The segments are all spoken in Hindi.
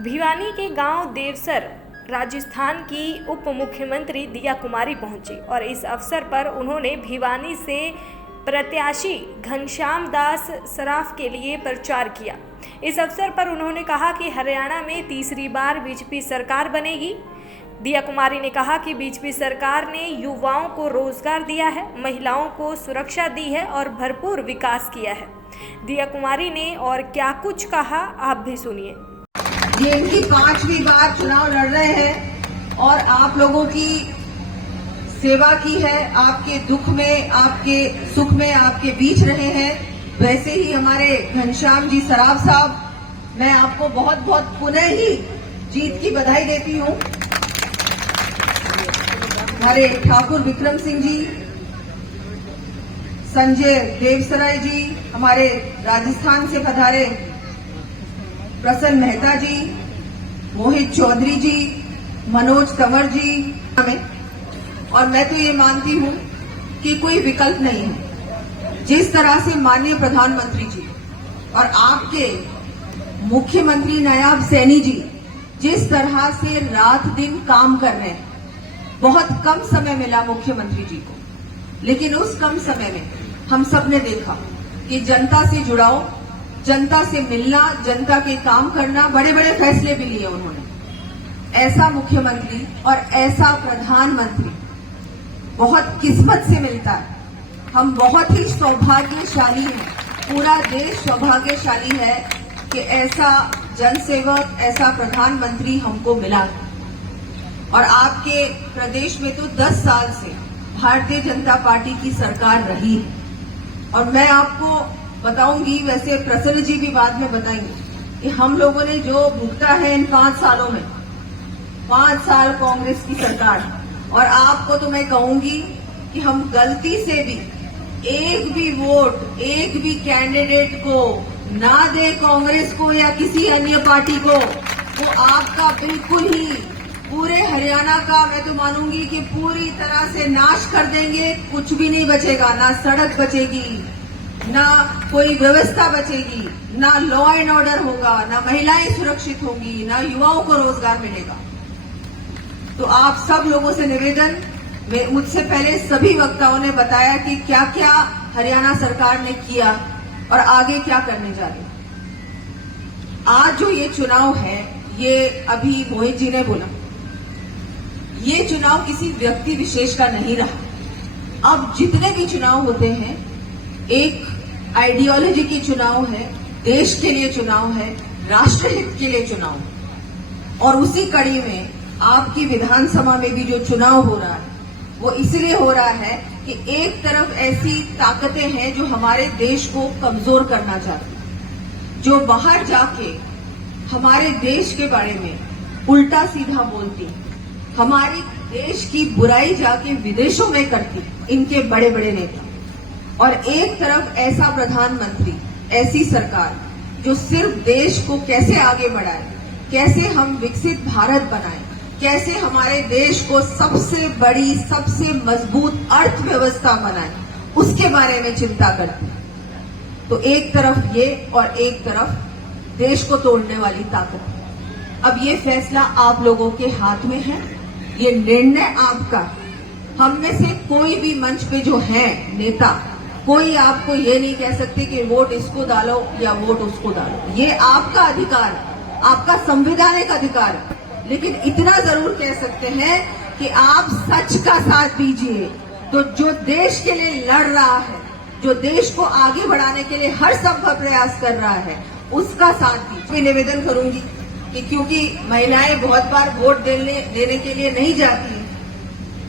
भिवानी के गांव देवसर राजस्थान की उप मुख्यमंत्री दिया कुमारी पहुंची और इस अवसर पर उन्होंने भिवानी से प्रत्याशी घनश्याम दास सराफ के लिए प्रचार किया। इस अवसर पर उन्होंने कहा कि हरियाणा में तीसरी बार बीजेपी सरकार बनेगी। दिया कुमारी ने कहा कि बीजेपी सरकार ने युवाओं को रोजगार दिया है, महिलाओं को सुरक्षा दी है और भरपूर विकास किया है। दिया कुमारी ने और क्या कुछ कहा, आप भी सुनिए। ये इनकी 5वीं बार चुनाव लड़ रहे हैं और आप लोगों की सेवा की है, आपके दुख में, आपके सुख में आपके बीच रहे हैं। वैसे ही हमारे घनश्याम जी सराफ साहब, मैं आपको बहुत बहुत पुनः ही जीत की बधाई देती हूँ। हमारे ठाकुर विक्रम सिंह जी, संजय देवसराय जी, हमारे राजस्थान से पधारे प्रसन्न मेहता जी, मोहित चौधरी जी, मनोज तंवर जी और मैं तो ये मानती हूँ कि कोई विकल्प नहीं है। जिस तरह से माननीय प्रधानमंत्री जी और आपके मुख्यमंत्री नायब सैनी जी जिस तरह से रात दिन काम कर रहे हैं, बहुत कम समय मिला मुख्यमंत्री जी को, लेकिन उस कम समय में हम सब ने देखा कि जनता से जुड़ाव, जनता से मिलना, जनता के काम करना, बड़े बड़े फैसले भी लिए उन्होंने। ऐसा मुख्यमंत्री और ऐसा प्रधानमंत्री बहुत किस्मत से मिलता है। हम बहुत ही सौभाग्यशाली हैं, पूरा देश सौभाग्यशाली है कि ऐसा जनसेवक, ऐसा प्रधानमंत्री हमको मिला। और आपके प्रदेश में तो 10 साल से भारतीय जनता पार्टी की सरकार रही है। और मैं आपको बताऊंगी, वैसे प्रसन्न जी भी बाद में बताएंगे, कि हम लोगों ने जो भुगता है इन 5 सालों में, 5 साल कांग्रेस की सरकार, और आपको तो मैं कहूंगी कि हम गलती से भी एक भी वोट, एक भी कैंडिडेट को ना दे कांग्रेस को या किसी अन्य पार्टी को, वो आपका बिल्कुल ही पूरे हरियाणा का, मैं तो मानूंगी कि पूरी तरह से नाश कर देंगे। कुछ भी नहीं बचेगा, ना सड़क बचेगी, ना कोई व्यवस्था बचेगी, ना लॉ एंड ऑर्डर होगा, ना महिलाएं सुरक्षित होंगी, ना युवाओं को रोजगार मिलेगा। तो आप सब लोगों से निवेदन, मुझसे पहले सभी वक्ताओं ने बताया कि क्या क्या हरियाणा सरकार ने किया और आगे क्या करने जा रही। आज जो ये चुनाव है, ये अभी मोहित जी ने बोला, ये चुनाव किसी व्यक्ति विशेष का नहीं रहा। अब जितने भी चुनाव होते हैं, एक आइडियोलॉजी की चुनाव है, देश के लिए चुनाव है, राष्ट्रहित के लिए चुनाव। और उसी कड़ी में आपकी विधानसभा में भी जो चुनाव हो रहा है, वो इसलिए हो रहा है कि एक तरफ ऐसी ताकतें हैं जो हमारे देश को कमजोर करना चाहती हैं, जो बाहर जाके हमारे देश के बारे में उल्टा सीधा बोलती, हमारे देश की बुराई जाके विदेशों में करती, इनके बड़े बड़े नेता। और एक तरफ ऐसा प्रधानमंत्री, ऐसी सरकार जो सिर्फ देश को कैसे आगे बढ़ाए, कैसे हम विकसित भारत बनाएं, कैसे हमारे देश को सबसे बड़ी, सबसे मजबूत अर्थव्यवस्था बनाए, उसके बारे में चिंता करती है। तो एक तरफ ये और एक तरफ देश को तोड़ने वाली ताकत। अब ये फैसला आप लोगों के हाथ में है, ये निर्णय आपका। हम में से कोई भी मंच पे जो है नेता, कोई आपको ये नहीं कह सकते कि वोट इसको डालो या वोट उसको डालो। ये आपका अधिकार, आपका संवैधानिक अधिकार है। लेकिन इतना जरूर कह सकते हैं कि आप सच का साथ दीजिए। तो जो देश के लिए लड़ रहा है, जो देश को आगे बढ़ाने के लिए हर संभव प्रयास कर रहा है, उसका साथ दीजिए। मैं निवेदन करूंगी कि क्योंकि महिलाएं बहुत बार वोट देने के लिए नहीं जाती,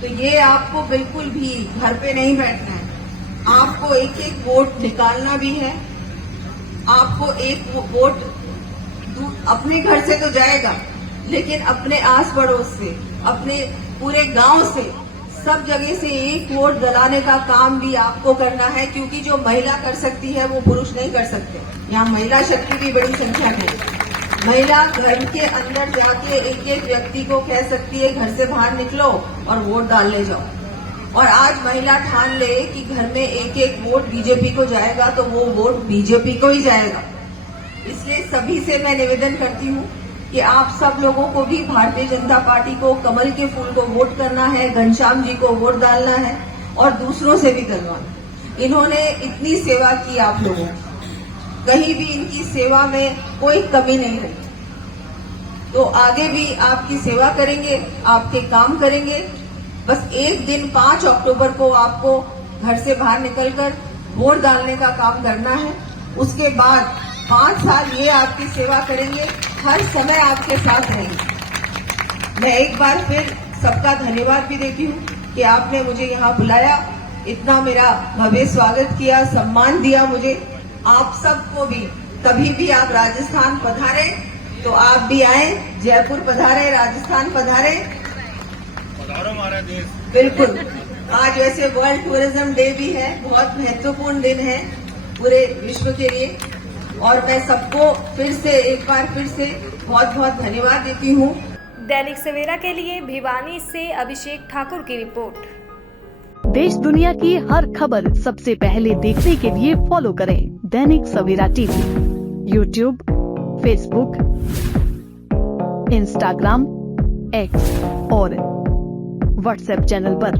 तो ये आपको बिल्कुल भी घर पे नहीं बैठना है। आपको एक एक वोट निकालना भी है। आपको एक वोट अपने घर से तो जाएगा, लेकिन अपने आस पड़ोस से, अपने पूरे गांव से, सब जगह से एक वोट दिलाने का काम भी आपको करना है। क्योंकि जो महिला कर सकती है, वो पुरुष नहीं कर सकते। यहाँ महिला शक्ति की बड़ी संख्या है। महिला घर के अंदर जाके एक एक व्यक्ति को कह सकती है, घर से बाहर निकलो और वोट डालने जाओ। और आज महिला ठान ले कि घर में एक एक वोट बीजेपी को जाएगा, तो वो वोट बीजेपी को ही जाएगा। इसलिए सभी से मैं निवेदन करती हूँ कि आप सब लोगों को भी भारतीय जनता पार्टी को, कमल के फूल को वोट करना है, घनश्याम जी को वोट डालना है और दूसरों से भी करवाना। इन्होंने इतनी सेवा की आप लोगों की, कहीं भी इनकी सेवा में कोई कमी नहीं रही। तो आगे भी आपकी सेवा करेंगे, आपके काम करेंगे। बस एक दिन 5 अक्टूबर को आपको घर से बाहर निकलकर वोट डालने का काम करना है। उसके बाद 5 साल ये आपकी सेवा करेंगे, हर समय आपके साथ रहेंगे। मैं एक बार फिर सबका धन्यवाद भी देती हूँ कि आपने मुझे यहाँ बुलाया, इतना मेरा भव्य स्वागत किया, सम्मान दिया मुझे। आप सबको भी कभी भी आप राजस्थान पधारे तो आप भी आए, जयपुर पधारे, राजस्थान पधारे, पधारो हमारा देश। बिल्कुल। आज वैसे वर्ल्ड टूरिज्म डे भी है, बहुत महत्वपूर्ण दिन है पूरे विश्व के लिए। और मैं सबको एक बार फिर से बहुत बहुत धन्यवाद देती हूँ। दैनिक सवेरा के लिए भिवानी से अभिषेक ठाकुर की रिपोर्ट। देश दुनिया की हर खबर सबसे पहले देखने के लिए फॉलो करें Dainik Savera TV, YouTube, Facebook, Instagram, X और व्हाट्सएप चैनल पर।